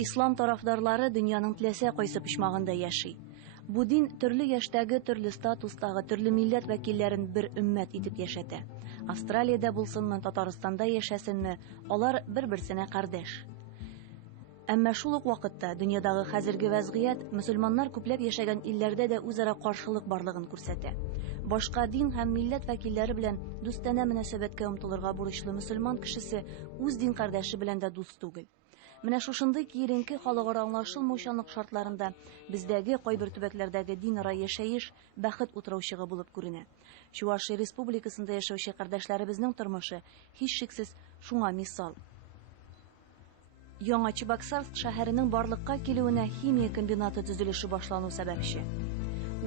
Ислам тарафдарлары дөньяның теләсә кайсы почмагында яши. Бу дин төрле яшьтәге, төрле статустагы, төрле милләт вәкилләрен бер өммәт итеп яшәтә. Австралиядә булсынмы, Татарстанда яшәсенме, алар бер-берсенә кардәш. Әмма шул ук вакытта дөньядагы хәзерге вазгыять мөселманнар күпләп яшәгән илләрдә дә үзара каршылык барлыгын күрсәтә. Башка дин һәм милләт вәкилләре белән дустана мөнәсәбәткә омтылырга бурычлы мөселман кешесе үз дин кардәше белән дә дуст түгел. Менә шушындый киеренке халыкара аңлашылмаучанлык шартларында бездәге кайбер төбәкләрдәге динара яшәеш бәхет утыраучыгы булып күренә. Чувашия Республикасында яшәүче кардәшләребезнең тормышы һичшиксез шуңа мисал. Яңа Чебоксарск шәһәренең барлыкка килүенә химия комбинаты төзелеше башлану сәбәпче.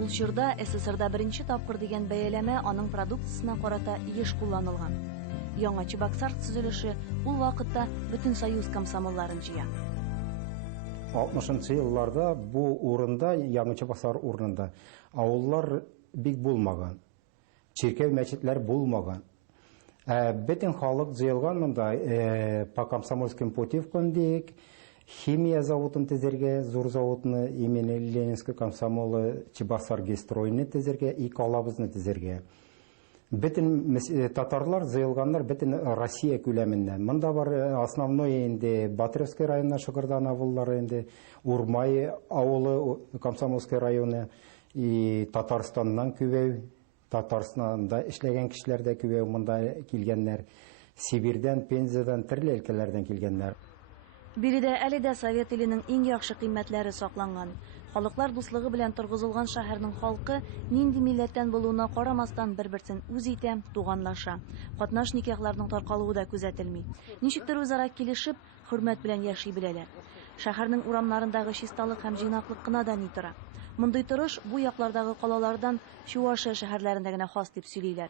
Ул чорда СССРда беренче тапкыр дигән бәяләмә аның продукциясенә карата еш кулланылган. Яңа Чебоксарск төзелеше ул вакытта бөтен союз комсомолларын җыя. 60-нчы елларда бу урында, Яңа Чебоксарск урынында авыллар бик булмаган. Чиркәү мәчетләр булмаган. Бөтен халык җыелган монда по комсомольским путевкам дик, химия заводын төзергә, зур заводны имени Ленинский комсомолы Чебоксаргестройны төзергә, и калабызны төзергә. Бөтен татарлар җыелганнар бөтен Россия күләмендә. Монда бар основной инде Батыревский районына шыгырдан авыллары инде, Урмай авылы Комсомольский районы, и Татарстаннан күбәү. Татарстанда эшләгән кешеләр дә күбәү монда килгәннәр. Сибирьдән, Пензадан, төрле өлкәләрдән килгәннәр. Биредә әле дә совет иленең иң яхшы кыйммәтләре сакланган. Халыклар дуслыгы белән торгызылган шәһәрнең халкы нинди милләттән булуына карамастан бер-берсен үз итә, туганлаша. Катнаш никахларның таркалуы да күзәтелми. Ничектер үзара килешеп, хөрмәт белән яши беләләр. Шәһәрнең урамнарындагы чисталык һәм җыйнаклык кына да ни тора. Мондый торыш бу яклардагы калалардан Чувашия шәһәрләрендә генә хас дип сөйлиләр.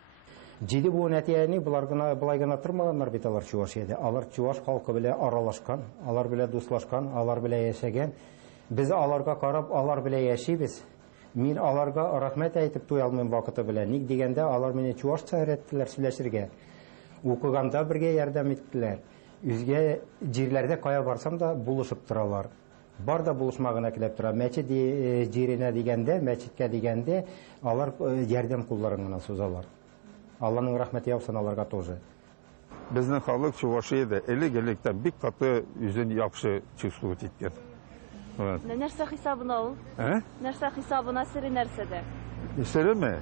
Җиде бу нәтиҗәне булар гына булай гына тормаганнар бит алар Чувашиядә. Алар Чуваш халкы белән аралашкан, алар белән дуслашкан, алар белән яшәгән. Без аларга карап, алар белән яшибез. Мин аларга рәхмәт әйтеп туя алмыйм вакыты белән. Ник дигәндә, алар мине чувашча өйрәттеләр сөйләшергә. Укыганда бергә ярдәм иттеләр. Үзгә җирләрдә кая барсам да булышып торалар. Бар да булышмагына килеп тора. Мәчет җиренә дигәндә, мәчеткә дигәндә, алар ярдәм кулларын гына сузалар. Алланың рәхмәте яусын аларга тоже. Безнең халык Чувашиядә элек-электә бик каты үзен яхшы чувствовать иткән. Нәрсә хисабына ул? Нәрсә хисабына сире нәрсәдә? Сиреме?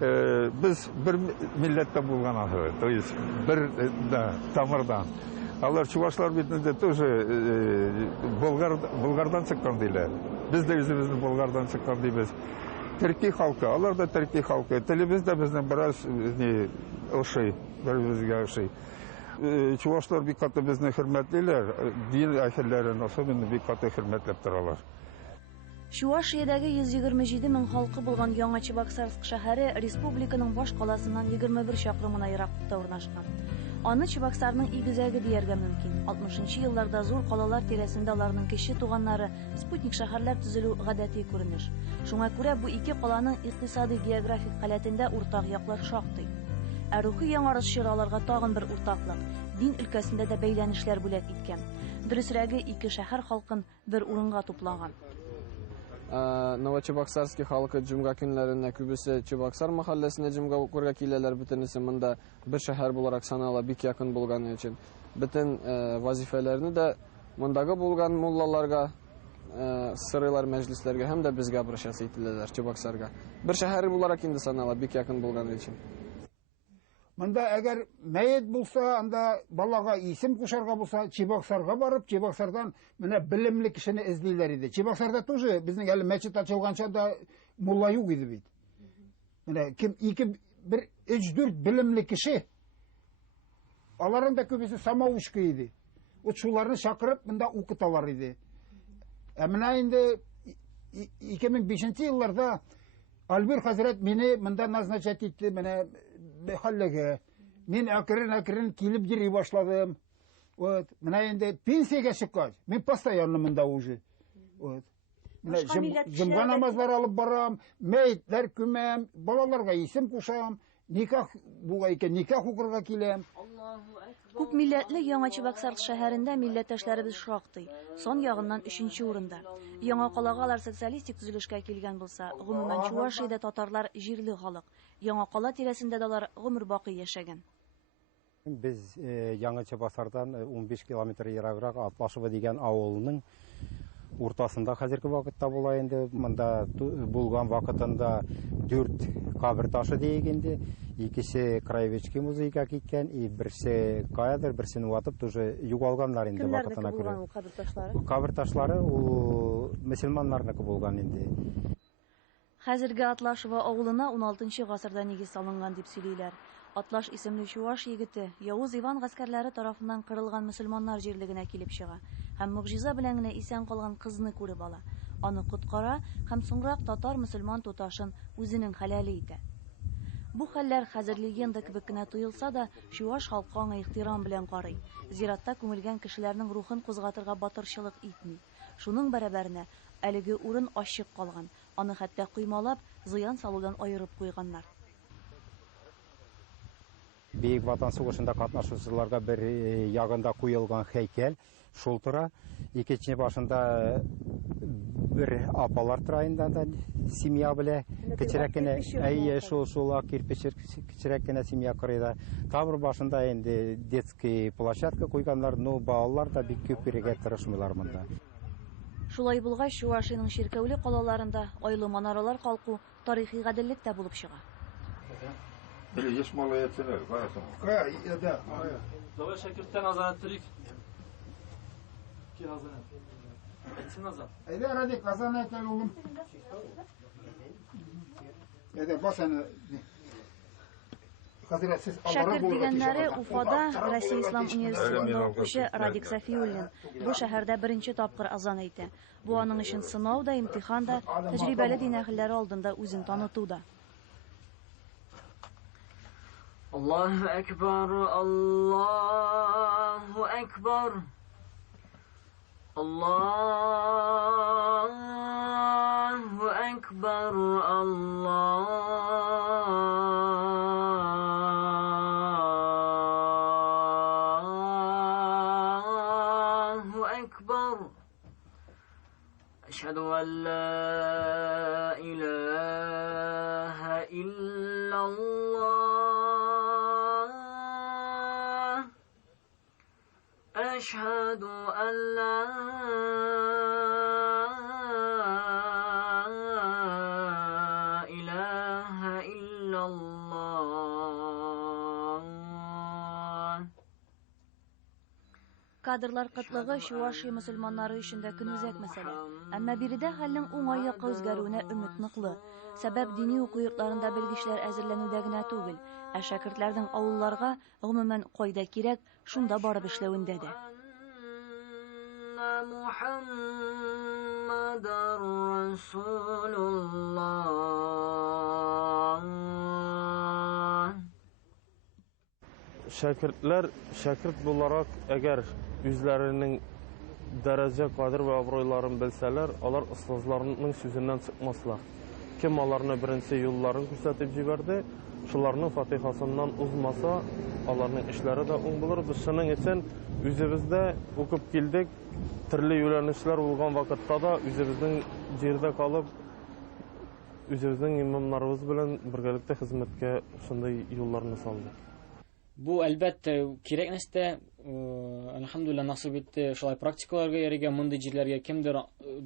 Без бер милләттә булган ахыры, то есть бер тамырдан. Алар чувашлар битендә тоже Болгардан чыккан диләр. Без дә үзебезне Болгардан чыккан дибез. Төрки халкы, алар да төрки халкы. Телебез дә безнең бераз ошый, бер-беребезгә ошый. Чувашлар бик каты безне хөрмәтлиләр, дин әһелләрен особенно бик каты хөрмәтләп торалар. Чувашиядәге 127 мең халкы булган Яңа Чебоксарск шәһәре республиканың баш каласыннан 21 чакрымына ераклыкта урнашкан. Аны Чебоксарның игезәге дияргә мөмкин. 60-нчы елларда зур калалар тирәсендә аларның кече туганнары спутник шәһәрләр төзелү гадәти күренеш. Шуңа күрә бу ике каланың икътисади географик халәтендә уртак яклар шактый. Ә рухи яңарыш чираларга тагын бер уртаклык, дин өлкәсендә дә бәйләнешләр бүләк иткән. Дөресрәге ике шәһәр халкын бер урынга туплаган. Новочебоксарский халкы җомга көннәрендә күбесе Чебоксар мәхәлләсенә җомга укырга киләләр, бөтенесе монда бер шәһәр буларак санала, бик якын булганы өчен. Бөтен вазифаларны да мондагы булган муллаларга сырылар мәҗлесләргә һәм дә безгә обращаться ителәләр Чебоксарга. Бер шәһәр буларак инде санала, бик якын булганы өчен. Монда әгәр мәет булса, анда балага исем кушарга булса, Чебоксарга барып, Чебоксардан менә белемле кешене эзлиләр иде. Чебоксарда тоже безнең әле мәчет ачылганча да мулла юк иде бит. Менә кем 3-4 белемле кеше. Аларның да күбесе самоучка иде. Вот шуларны чакырып монда укыталар иде. Ә менә инде 2005 елларда Альбер хәзрәт мине монда назначать итте, менә мәхәлләгә. Мин әкрен килеп йөри башладым. Вот, менә инде пенсиягә чыккач, мин постоянно монда уже. Вот. Менә җомга намазлар алып барам, мәйтләр күмәм, балаларга исем кушам, Никах була икән, никах укырга киләм. Күп милләтле Яңа Чебоксар шәһәрендә милләттәшләребез шактый. Сон ягыннан 3нче урында. Яңа калага алар социалистик төзелешкә килгән булса, гомумән Чувашиядә татарлар җирле халык. Яңа кала тирәсендә дә алар гомер бакый яшәгән. Без Яңа Чебоксардан 15 километр ераграк Атлашево дигән авылның уртасында хәзерге вакытта була инде. Монда булган вакытында 4 кабер ташы диек инде. Икесе Краеведческий музейга киткән, берсе каядыр, берсен ватып тоже югалганнар инде вакытына күрә. Кабер ташлары ул мөселманнарныкы булган инде. Хәзерге Атлашево авылына 16нчы гасырда нигез салынган дип сөйлиләр. Атлаш исемле чуваш егете Явыз Иван гаскәрләре тарафыннан кырылган мөселманнар җирлегенә килеп чыга һәм мугҗиза белән генә исән калган кызны күреп ала. Аны коткара һәм соңрак татар-мөселман туташын үзенең хәләле итә. Бу хәлләр хәзер легенда кебек кенә тоелса да, чуваш халкы аңа ихтирам белән карый. Зиратта күмелгән кешеләрнең рухын кузгатырга батырчылык итми. Шуның бәрабәренә әлеге урын ачык калган. Аны хәтта кыймалап, зыян салудан аерып куйганнар. Бейек Ватан сугышында катнашучыларга бер ягында куелган һәйкәл шул тора. Икенче башында бер апалар тирәсендә да семья белән кечерәк кенә шул кирпич кечерәк кенә семья корыда. Табыр башында инде детский площадка куйганнар, но балалар да бик күп бирергә тырышмыйлар монда. Шулай булгач, Чувашиянең ширкәүле калаларында айлы манаралар калку тарихи гаделлек тә булып чыга. Есть малые цены, поэтому. Да. Давай шәкерттән азат торыйк. Ки азат. Әйтсен азат. Әйдә, Радик, азан әйтәл улым. Әйдә, бас аны. Шәкерт дигәннәре Уфада Россия Ислам университетында укучы Радик Сафиуллин. Бу шәһәрдә беренче тапкыр азан әйтә. Бу аның өчен сынау да, имтихан да, тәҗрибәле дин әһелләре алдында үзен таныту да. Allahu Ekber, Allahu Ekber, Allahu Ekber, Allahu Ekber. Eşhedü en la ilahe illallah. أشهد أن لا إله إلا الله. Кадрлар кытлыгы Чувашия мөселманнары өчен дә көнүзәк мәсьәлә. Әмма биредә хәлнең уңай якка үзгәрүенә өмет ныклы. Сәбәп дини уку йортларында белгечләр әзерләнүдә генә түгел, ә шәкертләрнең авылларга гомумән кайда кирәк, шунда барып эшләвендә дә. Мухаммадар Расулуллах. Шәкертләр шәкерт буларак әгәр үзләренең дәрәҗә кадр ва абруйларын белсәләр, алар остазларының сүзеннән чыкмаслар. Кем аларны беренче юлларын күрсәтеп җибәрде, шуларның фатихасыннан узмаса, аларның эшләре дә уң булыр. Без шуның өчен үзебездә укып килдек, төрле юнәлешләр булган вакытта да үзебезнең җирдә калып, үзебезнең имамнарыбыз белән бергәлектә хезмәткә шундый юлларны салдык. Бу әлбәттә кирәк нәрсә. Әлхәмдүлилләһ насыйп итте шулай практикаларга ярыйга, мондый җирләргә кемдер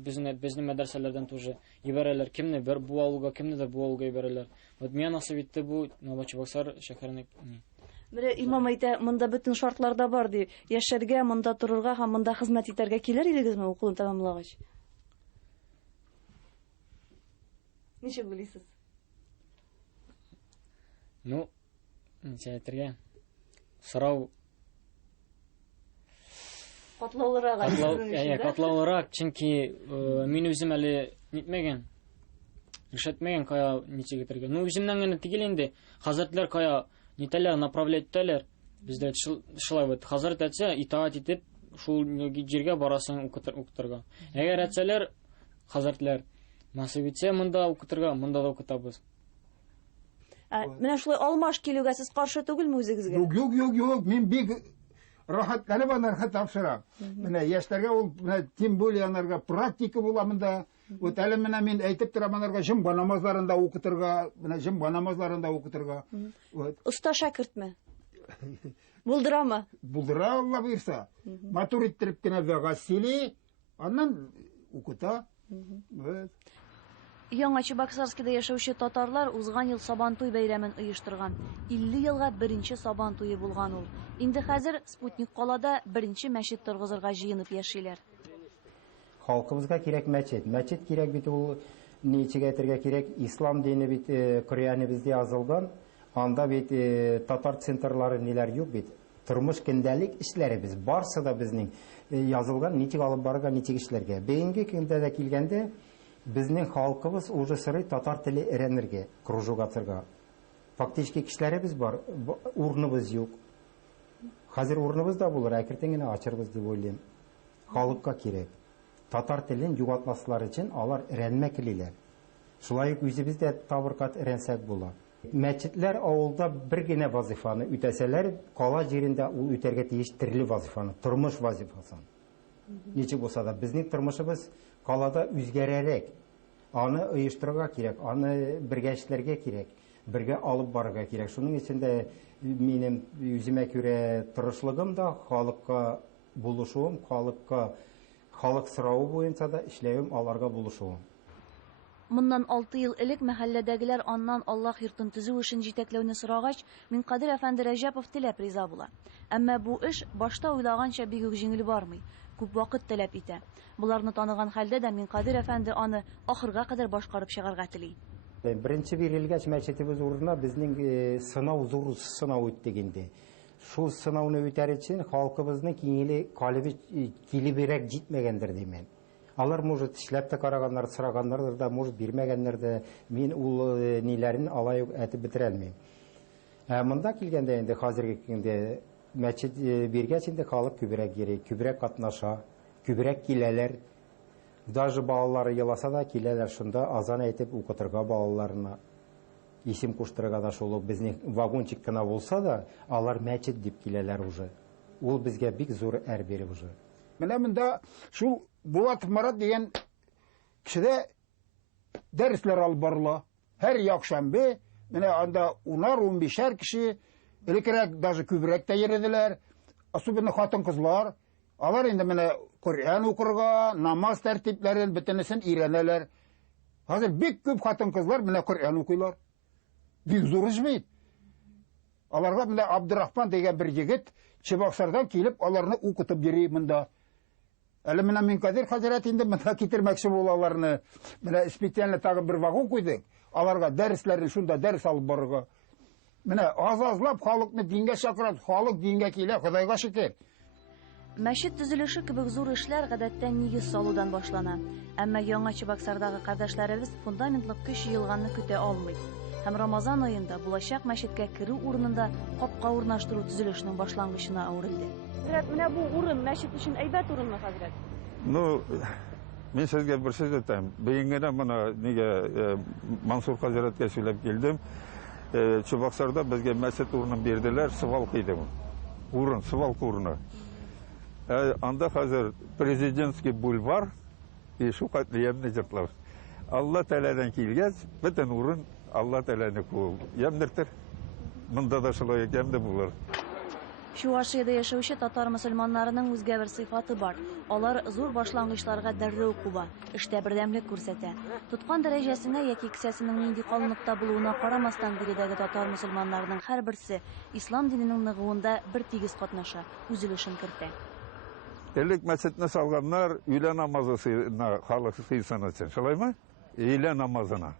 безнең мәдрәсәләрдән тоже ибарәләр, кемне бер бу авылга, кемне дә бу авылга ибарәләр. Вот миңа насыйп итте бу Яңа Чебоксар шәһәренә. Менә имам әйтә, монда бөтен шартлар да бар ди. Яшәргә, монда торырга һәм монда хезмәт итәргә килер идегезме укуын тәмамлагач? Ничек белисез? Ну, ничә әйтергә? Сорау катлаулырак, чөнки мин үзем әле нитмәгән, решетмәгән кая ничек итәргә. Ну, үземнән генә түгел инде. Хәзрәтләр кая нитәләр, направлять итәләр. Бездә шулай бит. Хәзрәт әйтсә, итаат итеп, шул җиргә барасың укытырга. Әгәр әйтсәләр, хәзрәтләр, насыйп итсә монда укытырга, монда да укытабыз. Менә шулай алмаш килүгә сез каршы түгелме үзегезгә? Юк, мин бик рәхәтләнеп анарга тапшырам. Менә яшьләргә ул тем более анарга практика була монда. Вот әле менә мин әйтеп торам анарга җомга намазларында укытырга, менә җомга намазларында укытырга. Вот. Уста шәкертме? Булдырамы? Булдыра Алла буйса. Матур иттереп кенә вәгазь сөйли, аннан укыта. Вот. Яңа Чебоксарскида яшәүче татарлар узган ел Сабантуй бәйрәмен оештырган. 50 елга беренче Сабантуе булган ул. Инде хәзер Спутник калада беренче мәчет торгызырга җыенып яшиләр. Халкыбызга кирәк мәчет. Мәчет кирәк бит ул ничек әйтергә кирәк? Ислам дине бит Коръәнне бездә язылган. Анда бит татар центрлары ниләр юк бит. Тормыш көндәлек эшләребез барсы да безнең язылган, ничек алып барырга, ничек эшләргә. Бөгенге көндә дә килгәндә безнең халкыбыз уже сырый татар теле өйрәнергә, кружок атырга. Фактически кешеләребез бар, урыныбыз юк. Хәзер урыныбыз да булыр, әкертен генә ачырбыз дип уйлыйм. Халыкка кирәк. Татар телен югатмаслар өчен алар өйрәнмәк телиләр. Шулай ук үзебез дә табыркат өйрәнсәк була. Мәчетләр авылда бер генә вазифаны үтәсәләр, кала җирендә ул үтәргә тиеш төрле вазифаны, тормыш вазифасын. Ничек булса да безнең тормышыбыз калада үзгәрәрәк. Аны оештырырга кирәк, аны бергә эшләргә кирәк, бергә алып барырга кирәк. Шуның өчен дә минем үземә күрә тырышлыгым да халыкка булышуым, халык сорауы буенча да эшләвем, аларга булышуым. Моннан 6 ел элек мәхәлләдәгеләр аннан Аллаһ йортын төзү эшен җитәкләүне сорагач, Минкадир әфәнде Рәҗәпов теләп риза була. Әмма бу эш башта уйлаганча бик үк җиңел бармый, күп вакыт таләп итә. Буларны таныган хәлдә дә Минкадир әфәнде аны ахырга кадәр башкарып чыгарга тели. Беренче бирелгәч мәчетебез урынына безнең зур сынау үттек инде. Шул сынауны үтәр өчен халкыбызның киңеле калыбы килебрәк җитмәгәндер димен. Алар может эшләп тә караганнар, сораганнардыр да, может бирмәгәннәр дә. Мин ул ниләрен алай ук әйтеп бетерә алмыйм. Монда килгәндә инде хәзерге көндә мәчет биргәч инде халык күбрәк йөри, күбрәк катнаша, күбрәк киләләр. Даже балалары еласа да киләләр шунда азан әйтеп укытырга балаларына. Исем куштырырга да шул безнең вагончик кына булса да, алар мәчет дип киләләр уже. Ул безгә бик зур әр биреп уже. Менә монда шул Булат Марат дигән кешедә дәресләр алып барыла. Һәр якшәмбе менә анда 10-15 кеше, элекрәк даже күбрәк тә йөрәделәр. Особенно хатын-кызлар. Алар инде менә Коръән укырга, намаз тәртипләрен бөтенесен өйрәнәләр. Хәзер бик күп хатын-кызлар менә Коръән укыйлар. Бик зур эш бит. Аларга менә Абдурахман дигән бер егет Чебоксардан килеп аларны укытып йөри монда. Әле менә Минкадир хәзрәт инде монда китермәкче булаларны. Менә специально тагы бер вагон куйдык. Аларга дәресләрен шунда дәрес алып барырга. Менә аз-азлап халыкны дингә чакырат, халык дингә килә, Худайга шөкер. Мәчет төзелеше кебек зур эшләр гадәттә нигез салудан башлана. Әмма яңа Чебоксардагы кардәшләребез фундаментлык көч йылганны көтә алмый. Һәм Рамазан аенда булачак мәчеткә керү урынында капка урнаштыру төзелешенең башлангычына әверелде. Хәзрәт, менә бу урын мәчет өчен әйбәт урынмы, хәзрәт? Ну, мен сезгә бер сүз әйтәм. Бөгенгәдә моны нигә Мансур хәзрәткә сөйләп килдем. Чебоксарда безгә мәчет урынын бирделәр, свалка иде бу. Урын, свалка урыны. Анда хәзер президентский бульвар и шу катлиямны җырлар. Алла Тәгаләдән килгәч, бөтен урын Алла Тәгаләне кул. Ямдыртыр. Монда да шулай ямды булыр. Чувашиядә яшәүче татар мөселманнарының үзгә бер сыйфаты бар. Алар зур башлангычларга дәррәү куба, эштә бердәмлек күрсәтә. Тоткан дәрәҗәсенә яки кесәсенең нинди калынлыкта булуына карамастан биредәге татар мөселманнарының һәрберсе ислам диненең ныгуында бер тигез катнаша, үз өлешен кертә. Элек мәчетне салганнар өйлә намазына халык сыйсын өчен. Шулаймы? Өйлә намазына.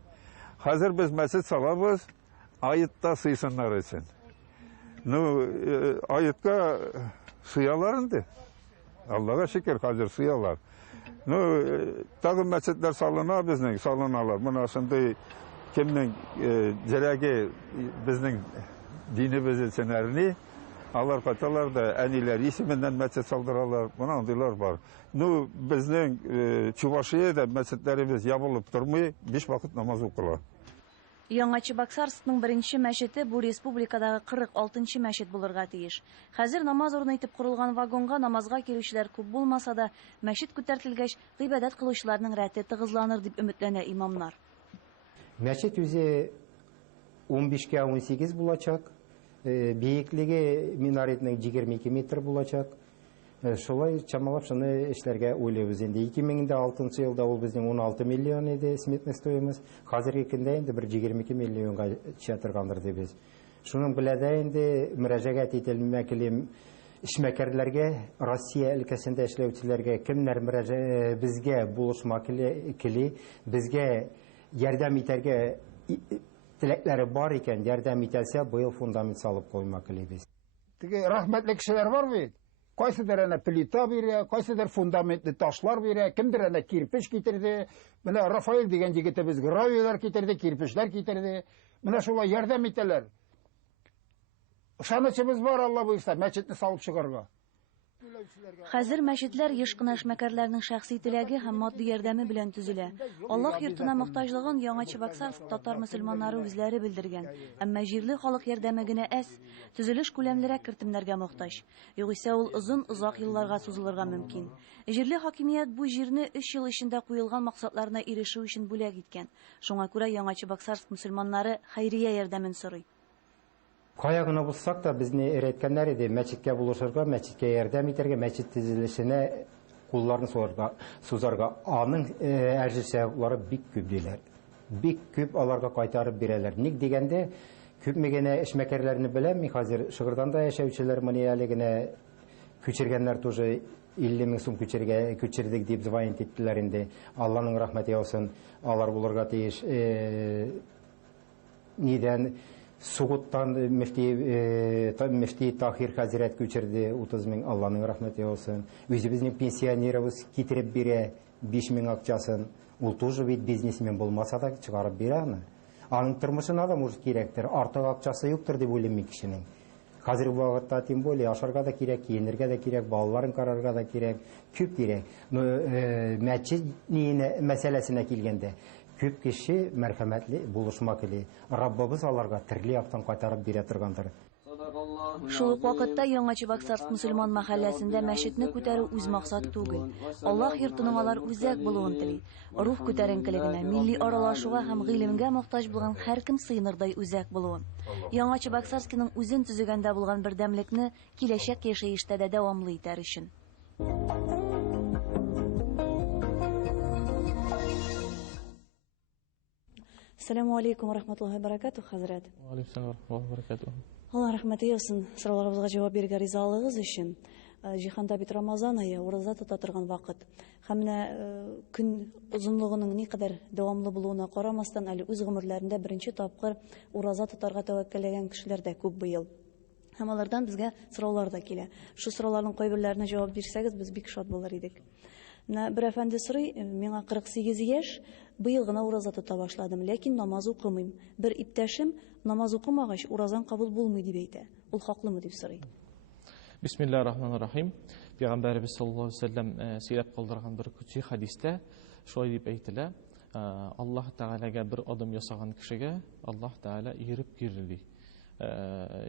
Хәзер без мәчет салабыз аетта сыйсыннар өчен. Ну, аетка сыялар инде. Аллага шөкер, хәзер сыялар. Ну, тагы мәчетләр салына безнең, салыналар. Моны шундый кемнең җәрәге безнең динебез өчен әрни, алар каталар да әниләр исеменнән мәчет салдыралар. Моны андыйлар бар. Ну, безнең Чувашиядә мәчетләребез ябылып тормый, 5 вакыт намаз укыла. Яңа Чебоксарскның беренче мәчете бу республикадагы 46-нчы мәчет булырга тиеш. Хәзер намаз урыны итеп курылган вагонга намазга килүчеләр күп булмаса да, мәчет күтәртелгәч, гыйбадәт кылучыларның рәте тыгызланыр дип өметләнә имамнар. Мәчет үзе 15-ке 18 булачак. Бейеклеге минаретның 22 метр булачак. Шулай чамалап шуны эшләргә уйлыйбыз инде. 2006 елда ул безнең 16 миллион иде сметный стоимость. Хәзерге көндә инде 22 миллионга чатыргандыр дибез. Шуның белән дә инде мөрәҗәгать ителмәклем эшмәкәрләргә, Россия өлкәсендә эшләүчеләргә кемнәр безгә булышма кили, безгә ярдәм итәргә теләкләре бар икән, ярдәм итәлсә, быел фундамент салып куймак килебез. Теге рәхмәтле кешеләр бар бит. Кайсыдыр әнә плита бирә, кайсыдыр фундаментны ташлар бирә, кемдер әнә кирпич китерде. Менә Рафаил дигән егетебез гравийлар китерде, кирпечләр китерде. Менә шулай ярдәм итәләр. Ышанычыбыз бар, Алла буйса, мәчетне салып чыгарга. Хәзер мәчетләр еш кына эшмәкәрләрнең шәхси теләге һәм матди ярдәме белән төзелә. Аллаһ йортына мохтаҗлыгын Яңа Чебоксарск татар мөселманнары үзләре белдергән. Әмма җирле халык ярдәме генә әз, төзелеш күләмлерәк кертемнәргә мохтаҗ. Югыйсә ул озак елларга сузылырга мөмкин. Җирле хакимият бу җирне 3 ел эчендә куелган максатларына ирешү өчен бүләк иткән. Шуңа күрә Яңа Чебоксарск мөселманнары хәйрия ярдәмен сорый. Кая гына булсак та безне өйрәткәннәр иде, мәчеткә булышырга, мәчеткә ярдәм итәргә, мәчет төзелешенә кулларын сузарга. Аның әҗәшәләре бик күп диләр. Бик күп аларга кайтарып бирәләр. Ник дигәндә, күпме генә эшмәкәрләрне беләм, мин хәзер Шыгырданда яшәүчеләр моны әле генә күчергәннәр тоже 50 мең сум күчердек дип звонит иттеләр инде. Алланың рәхмәте яусын, алар булырга тиеш. Нидән Сугуттан мөфти Тахир хәзрәт күчерде 30 мең, Алланың рәхмәте яусын. Үзебезнең пенсионерыбыз китереп бирә 5 мең акчасын. Ул тоже бит бизнесмен булмаса да чыгарып бирә аны. Аның тормышына да может кирәктер, артык акчасы юктыр дип уйлыйм кешенең. Хәзерге вакытта тем более ашарга да кирәк, киенергә дә кирәк, балаларын карарга да кирәк, күп кирәк. Мәчет мәсьәләсенә килгәндә күп кеше мәрхәмәтле булышма кили. Раббыбыз аларга тирле яктан кайтарып бирә торгандыр. Шул ук вакытта Яңа Чебоксарск мөселман мәхәлләсендә мәчетне күтәрү үз максат түгел. Аллаһ йортының алар үзәк булуын тели. Рух күтәренкелегенә, милли аралашуга һәм гыйлемгә мохтаҗ булган һәркем сыйнырдай үзәк булуын. Яңа Чебоксарскның үзен төзегәндә булган бердәмлекне киләчәк яшәештә дә дәвамлы итәр өчен. Ассаламу алейкум ва рахматуллахи ва баракатух, хәзрәт. Ва алейкум ассалам ва баракатух. Алла рәхмәте яусын, сорауларыбызга җавап бирергә ризалыгыз өчен. Җиһанда бит Рамазан ае, ураза тота торган вакыт. Һәм менә көн озынлыгының никадәр дәвамлы булуына карамастан, әле үз гомерләрендә беренче тапкыр ураза тотарга тәвәккәлләгән кешеләр дә күп быел. Һәм алардан безгә сораулар да килә. Шу сорауларның кайберләренә җавап бирсәгез, без бик шат булыр идек. Бер әфәнде сорый, миңа 48 яшь, быел гына ураза тота башладым, ләкин намаз укымыйм. Бер иптәшем намаз укымагач уразан кабул булмый дип әйтә. Ул хаклымы дип сорый. Бисмиллаһир-рахманир-рахим. Пәйгамбәрбез саллаллаһу алейһи ва саллям сөйләп калдырган бер күчи хадистә шулай дип әйтелә. Аллаһ Тәгаләгә бер адым ясаган кешегә Аллаһ Тәгалә йөреп кирли.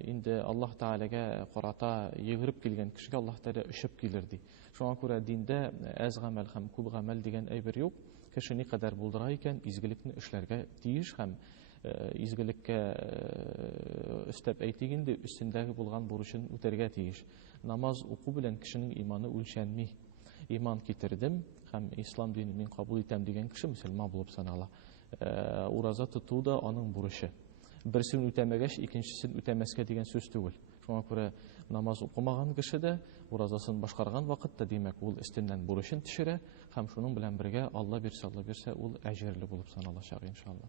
Инде Аллаһ Тәгаләгә карата йөгереп килгән кешегә Аллаһ Тәгалә өшеп килер ди. Шуңа күрә диндә әз гамәл һәм күп гамәл дигән әйбер юк. Кеше никадәр булдыра икән, изгелекне эшләргә тиеш һәм изгелеккә өстәп әйтик инде, өстендәге булган бурычын үтәргә тиеш. Намаз уку белән кешенең иманы үлчәнми. Иман китердем һәм ислам динен мин кабул итәм дигән кеше мөселман булып санала. Ураза тоту да аның бурычы. Берсен үтәмәгәч, икенчесен үтәмәскә дигән сүз түгел. Шуңа күрә намаз укымаган кеше дә уразасын башкарган вакытта, димәк, ул өстеннән бурычын төшерә һәм шуның белән бергә Алла бирсә, ул әҗерле булып саналачак иншалла.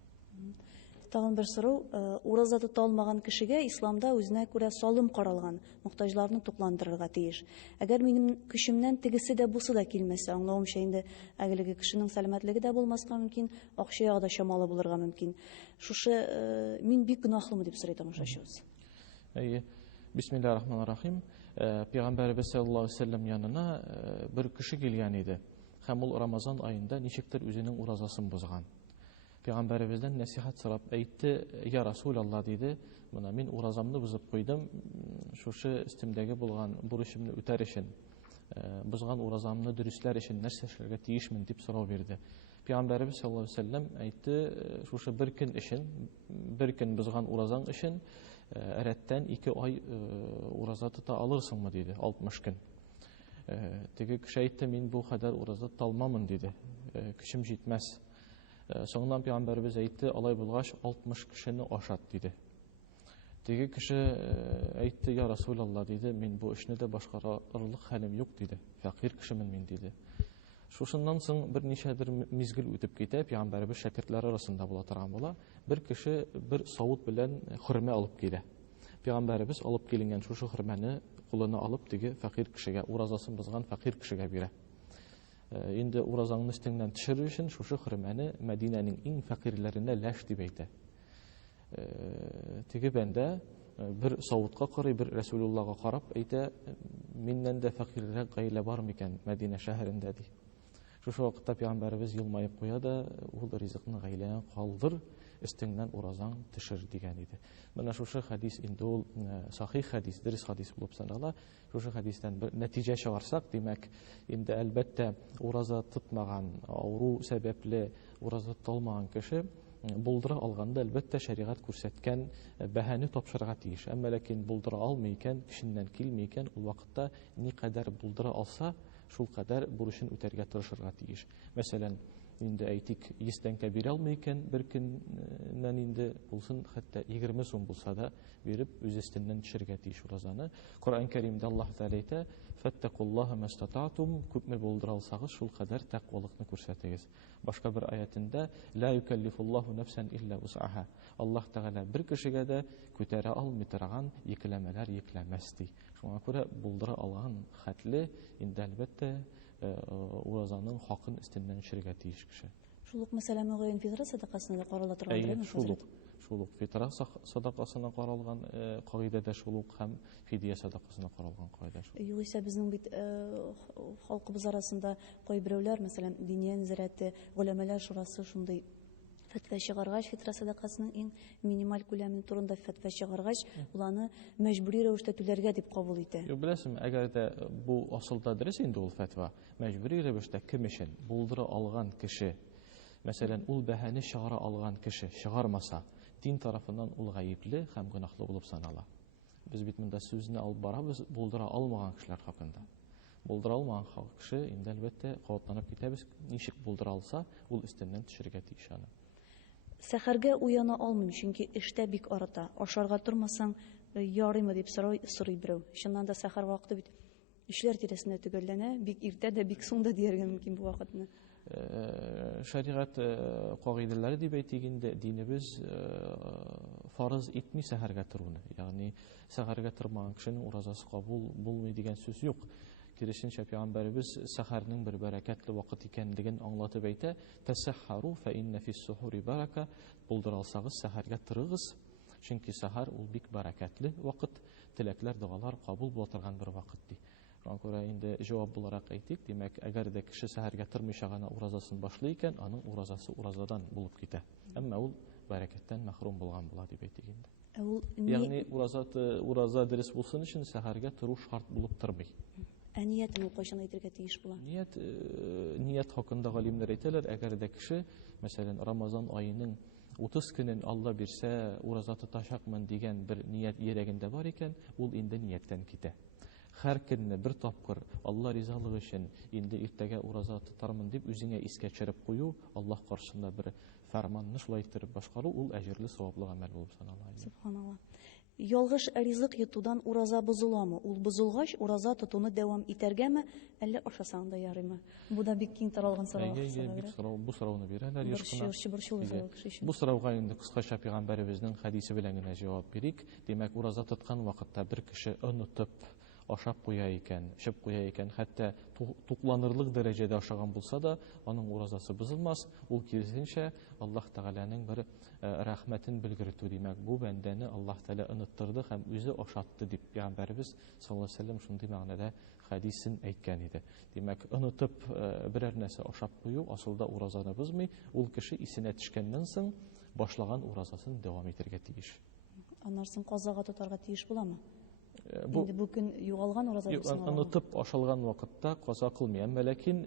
Тагын бер сорау, ураза тота алмаган кешегә исламда үзенә күрә салым каралган, мохтаҗларны тукландырырга тиеш. Әгәр минем көчемнән тегесе дә бусы да килмәсә, аңлавымча инде әгелеге кешенең сәламәтлеге дә булмаска мөмкин, акчага да чамалы булырга мөмкин. Шушы мин бик гөнаһлымы дип сорый тамашачыбыз. Бисмиллаһир-рахманир-рахим. Пәйгамбәрбез саллаллаһу алейһи ва саллям янына бер кеше килгән иде. Һәм ул Рамазан аенда ничектер үзенең уразасын бозган. Peygamberimizden nasihat сорап әйтте: "Я Расулалла", диде. "Мына мин уразамны бузып куйдым, шушы истемдәге булган бурычымны үтәр өчен, бузган уразамны дөрисләр өчен нәрсә эшләргә тиешмен?" дип сорау бирде. Пәйгамбәрбез саллаллаху алейхи ва саллям әйтте: "Шушы бер көн өчен, бер көн бузган уразаң өчен рәттән 2 ай ураза тота алырсыңмы?" диде. 60 көн. Теге кеше әйтте: "Мин бу хәдәр ураза тота алмамын", диде. "Көчем җитмәс". Соңыннан Пәйгамбәрбез әйтте: "Алай булгач 60 кешене ашат", диде. Теге кеше әйтте: "Я Расулалла", диде, "Мин бу эшне дә башкарырлык хәлем юк", диде. "Фәкыйрь кешемен мин", диде. Шушыннан соң бер ничәдер мизгел үтеп китә, Пәйгамбәрбез шәкертләре арасында була торган була. Бер кеше бер савыт белән хөрмә алып килә. Пәйгамбәрбез алып килгән шушы хөрмәне кулына алып теге фәкыйрь кешегә, уразасын бозган фәкыйрь кешегә бирә. Инде уразаңны өстеңнән төшерү өчен шушы хөрмәне Мәдинәнең иң фәкыйрьләренә ләш дип әйтә. Теге бәндә бер савытка карый, бер Расулуллага карап әйтә: "Миннән дә фәкыйрьрәк гаилә бар микән Мәдинә шәһәрендә?" ди. Шушы вакытта Пәйгамбәрбез елмаеп куя да: "Ул ризыкны гаиләңә калдыр, өстеңнән уразаң төшер", дигән иде. Менә шушы хадис инде ул сахих хадис, дөрес хадис булып санала. Шушы хадистән бер нәтиҗә чыгарсак, димәк, инде әлбәттә ураза тотмаган, авыру сәбәпле ураза тоталмаган кеше булдыра алганда әлбәттә шәригать күрсәткән бәһане тапшырырга тиеш. Әмма ләкин булдыра алмый икән, кешеннән килми икән, ул вакытта никадәр булдыра алса, шул кадәр бурычын үтәргә тырышырга тиеш. Мәсәлән, инде әйтик, 100 тәңкә бирә алмый икән, бер көннән инде булсын, хәтта 20 сум булса да биреп, үз өстеннән төшерергә тиеш уразаны. Коръән Кәримдә Аллаһ Тәгалә әйтә: "Фаттакуллаха мастататум", күпме булдыра алсагыз, шул кадәр тәкъвалыкны күрсәтегез. Башка бер аятында: "Ла юкаллифуллаху нафсан илля усаха", Аллаһ Тәгалә бер кешегә дә күтәрә алмый торган йөкләмәләр йөкләмәс ди. Шуңа күрә булдыра алган хәтле инде әлбәттә уразаның хакын өстеннән төшерергә тиеш кеше. Шул ук мәсьәлә мөгаен фитра садакасына да карала торган. Шул ук фитра садакасына каралган кагыйдәдә, шул ук һәм фидия садакасына каралган кагыйдә. Югыйсә безнең бит халкыбыз арасында кайберәүләр, мәсәлән, диния нәзарәте, гөләмәләр шурасы шундый фәтва чыгаргач, фитра садакасының иң минималь күләме турында фәтва чыгаргач, уланы мәҗбүри рәвештә түләргә дип кабул итә. Беләсезме, әгәр дә бу асылда дөрес инде ул фәтва, мәҗбүри рәвештә кем өчен булдыра алган кеше, мәсәлән, ул бәһане чыгара алган кеше чыгармаса, дин тарафыннан ул гаепле һәм гөнаһлы булып санала. Без бит монда сүзне алып барабыз булдыра алмаган кешеләр хакында. Булдыра алмаган кеше инде әлбәттә кавытланып китәбез. Ничек булдыра алса, ул өстеннән төшерергә тиеш аны. Сәхәргә уяна алмыйм, чөнки эштә бик арыта. Ашарга тормасаң ярыймы дип сорый берәү. Чыннан да сәхәр вакыты бит эшләр тирәсендә төгәлләнә, бик иртә дә, бик соң да дияргә мөмкин бу вакытны. Шәригать кагыйдәләре дип әйтик инде, динебез фарыз итми сәхәргә торуны. Ягъни сәхәргә тормаган кешенең уразасы кабул булмый дигән сүз юк. Киресенчә, Пәйгамбәрбез сәхәрнең бер бәрәкәтле вакыт икәнлеген аңлатып әйтә: "Тәсәхәру фә инна фис-сухури барака", булдыра алсагыз сәхәргә торыгыз, чөнки сәхәр ул бик бәрәкәтле вакыт, теләкләр, дуалар кабул була торган бер вакыт ди. Шуңа күрә инде җавап буларак әйтик, димәк, әгәр дә кеше сәхәргә тормыйча гына уразасын башлый икән, аның уразасы уразадан булып китә. Әмма ул бәрәкәттән мәхрүм булган була дип әйтик инде. Ягъни ураза дөрес булсын өчен сәхәргә тору шарт булып тормый. Ниятен ул кайчан әйтергә тиеш була? Ният хакында галимнәр әйтәләр, әгәр дә кеше, мәсәлән, Рамазан аеның 30 көнен Алла бирсә, ураза тотачакмын дигән бер ният йөрәгендә бар икән, ул инде нияттән китә. Һәр көнне бер тапкыр Алла ризалыгы өчен инде иртәгә ураза тотармын дип үзеңә искә төшереп кую, Аллаһ каршында бер фәрманны шулай итеп башкару, ул әҗерле саваплы гамәл булып санала. Субханалла. Ялгыш ризык йотудан ураза бозыламы? Ул бозылгач, ураза тотуны дәвам итәргәме, әллә ашасаң да ярыймы? Бу да бик киң таралган сорау. Бу сорауны бирәләр ешкына. Бу Бу сорауга инде кыскача Пәйгамбәребезнең хәдисе белән генә җавап бирик. Димәк, ураза тоткан вакытта бер кеше онытып, ашап куя икән, эчеп куя икән, хәтта тукланырлык дәрәҗәдә ашаган булса да, аның уразасы бозылмас. Ул киресенчә Аллаһ Тәгаләнең бер рәхмәтен белгертү, димәк, бу бәндәне Аллаһ Тәгалә оныттырды һәм үзе ашатты дип Пәйгамбәрбез саллаллаһу алейһи ва сәллям шундый мәгънәдә хәдисен әйткән иде. Димәк, онытып берәр нәрсә ашап кую асылда уразаны бозмый, ул кеше исенә төшкәннән соң башлаган уразасын дәвам итәргә тиеш. Аннан соң казага тотарга тиеш буламы? Бу Инде бу көн югалган ураза дип санала. онытып ашалган вакытта каза кылмый, әмма ләкин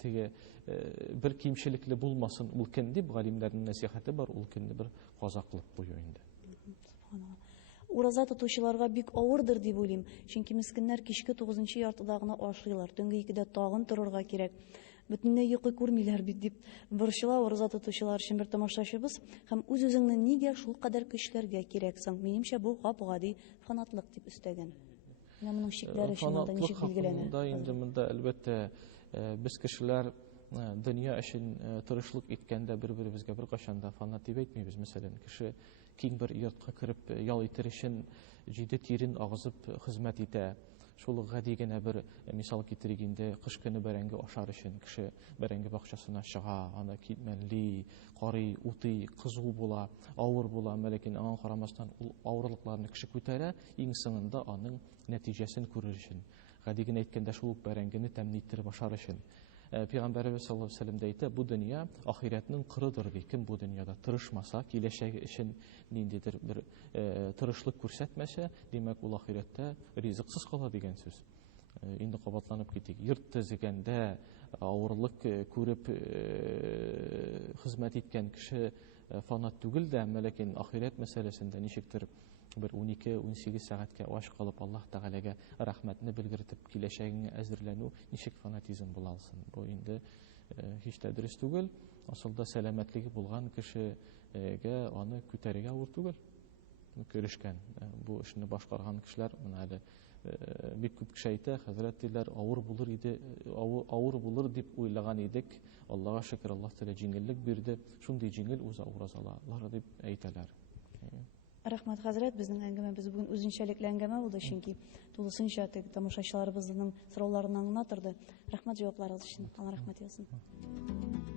теге бер кимчелекле булмасын ул көн дип галимнәрнең насихаты бар, ул көнне бер каза кылып кую инде. Субханалла. Ураза тотучыларга бик авырдыр дип уйлыйм. Чөнки мискеннәр кичке 9нчы яртыда гына ашыйлар, төнге 2дә тагын торырга кирәк. Бөтенләй йокы күрмиләр бит дип борчыла ураза тотучылар өчен бер тамашачыбыз һәм үз-үзеңне нигә шул кадәр көчләргә кирәксең? Минемчә бу гап-гади фанатлык дип өстәгән. Менә моның шикләре чынында ничек билгеләнә? Фанатлык инде монда әлбәттә без кешеләр дөнья өчен тырышлык иткәндә бер-беребезгә беркайчан да фанат дип әйтмибез. Мәсәлән, кеше киң бер йортка кереп ял итер өчен җиде тирен агызып хезмәт итә. Шул гади генә бер мисал китерик инде, кыш көне бәрәңге ашар өчен кеше бәрәңге бакчасына чыга, аны китмәнли, карый, утый, кызу була, авыр була, ләкин аңа карамастан ул авырлыкларны кеше күтәрә, иң соңында аның нәтиҗәсен күрер өчен. Гади генә әйткәндә шул бәрәңгене тәмин иттереп ашар өчен. Пәйгамбәрбез саллаллаһу алейһи ва сәллям әйтә, бу дөнья ахиратның кырыдыр ди. Кем бу дөньяда тырышмаса, киләчәге өчен ниндидер бер тырышлык күрсәтмәсә, димәк ул ахиратта ризыксыз кала дигән сүз. Инде кабатланып китик. Йорт төзегәндә авырлык күреп хезмәт иткән кеше фанат түгел дә, ләкин ахират мәсьәләсендә ничектер бер 12-18 сәгатькә аш калып Аллаһ Тәгаләгә рәхмәтне белгертеп киләчәгеңә әзерләнү ничек фанатизм була алсын? Бу инде һич тә дөрес түгел. Асылда сәламәтлеге булган кешегә аны күтәрергә авыр түгел. Көрешкән бу эшне башкарган кешеләр менә әле бик күп кеше әйтә, хәзрәт диләр, авыр булыр дип уйлаган идек. Аллаһка шөкер, Аллаһ Тәгалә җиңеллек бирде. Шундый җиңел уразалар дип әйтәләр. Рәхмәт, хәзрәт, безнең әңгәмәбез бүген үзенчәлекле әңгәмә булды, чөнки тулысынча тамашачыларыбызның сорауларын аңлатырды. Рәхмәт җавапларыгыз өчен. Алла рәхмәт ясасын.